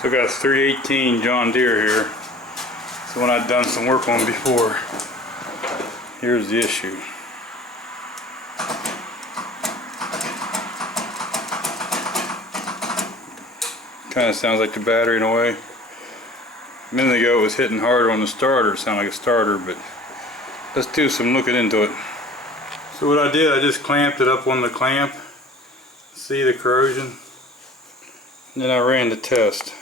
So I got a 318 John Deere here. It's the one I've done some work on before. Here's the issue. Kind of sounds like the battery in a way. A minute ago it was hitting harder on the starter. It sounded like a starter, but let's do some looking into it. So what I did, I just clamped it up on the clamp. See the corrosion? And then I ran the test.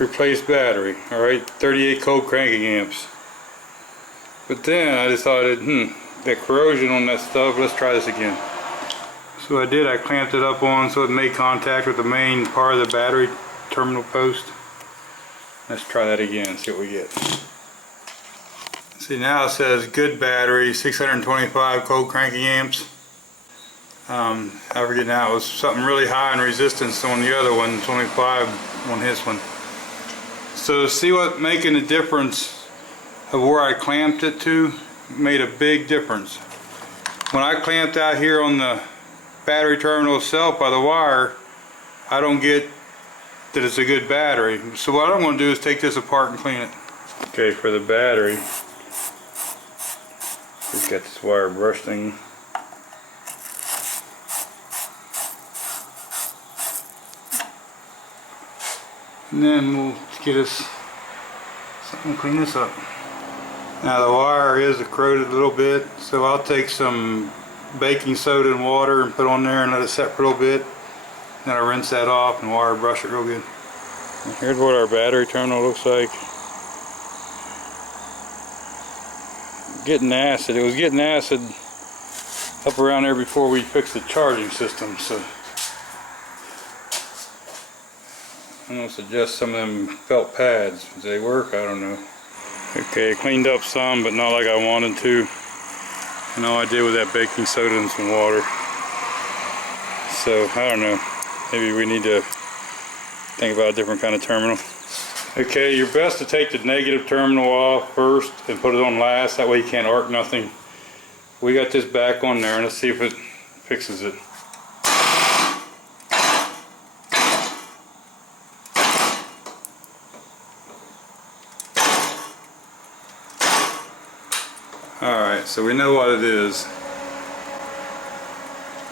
Replace battery, alright, 38 cold cranking amps. But then I decided, that corrosion on that stuff, let's try this again. So I did, I clamped it up on so it made contact with the main part of the battery terminal post. Let's try that again, see what we get. See, now it says good battery, 625 cold cranking amps. I forget now, it was something really high in resistance on the other one, 25 on this one. So see what making the difference of where I clamped it to made a big difference. When I clamped out here on the battery terminal itself by the wire, I don't get that it's a good battery. So what I'm going to do is take this apart and clean it. Okay, for the battery, we've got this wire brush thing. And then we'll get us something to clean this up. Now the wire is corroded a little bit, so I'll take some baking soda and water and put on there and let it set for a little bit. Then I rinse that off and wire brush it real good. And here's what our battery terminal looks like. Getting acid. It was getting acid up around there before we fixed the charging system, so I'm going to suggest some of them felt pads. Do they work? I don't know. Okay, cleaned up some, but not like I wanted to. And all I did was that baking soda and some water. So, I don't know. Maybe we need to think about a different kind of terminal. Okay, you're best to take the negative terminal off first and put it on last. That way you can't arc nothing. We got this back on there, and let's see if it fixes it. Alright, so we know what it is.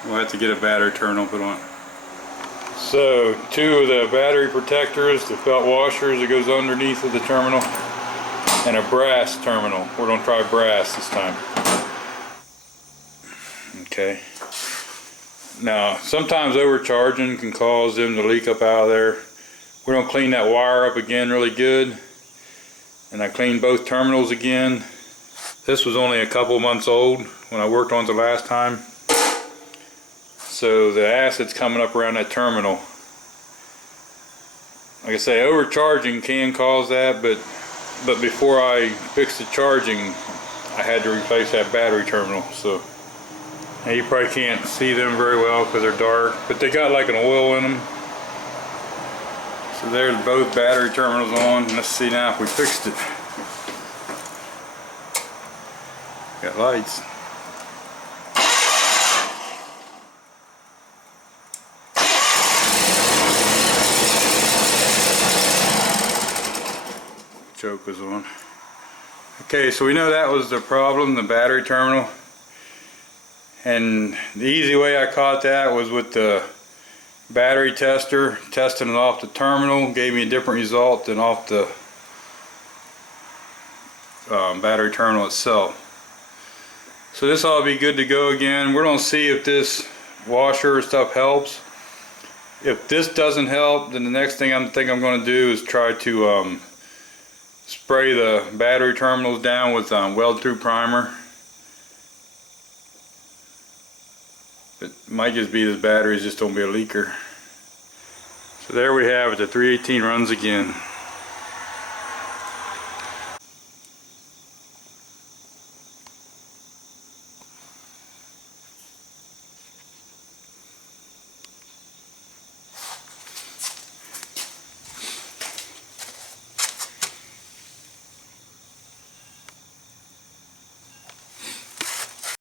We'll have to get a battery terminal put on. So, two of the battery protectors, the felt washers that goes underneath of the terminal, and a brass terminal. We're going to try brass this time. Okay. Now, sometimes overcharging can cause them to leak up out of there. We're going to clean that wire up again really good. And I cleaned both terminals again. This was only a couple months old when I worked on it the last time. So the acid's coming up around that terminal. Like I say, overcharging can cause that, but before I fixed the charging, I had to replace that battery terminal. So now you probably can't see them very well because they're dark, but they got like an oil in them. So there's both battery terminals on. Let's see now if we fixed it. Got lights. Choke was on. Okay, so we know that was the problem, the battery terminal. And the easy way I caught that was with the battery tester, testing it off the terminal, gave me a different result than off the battery terminal itself. So this ought to be good to go again. We're going to see if this washer or stuff helps. If this doesn't help, then the next thing I think I'm going to do is try to spray the battery terminals down with weld-through primer. It might just be this batteries just don't be a leaker. So there we have it, the 318 runs again.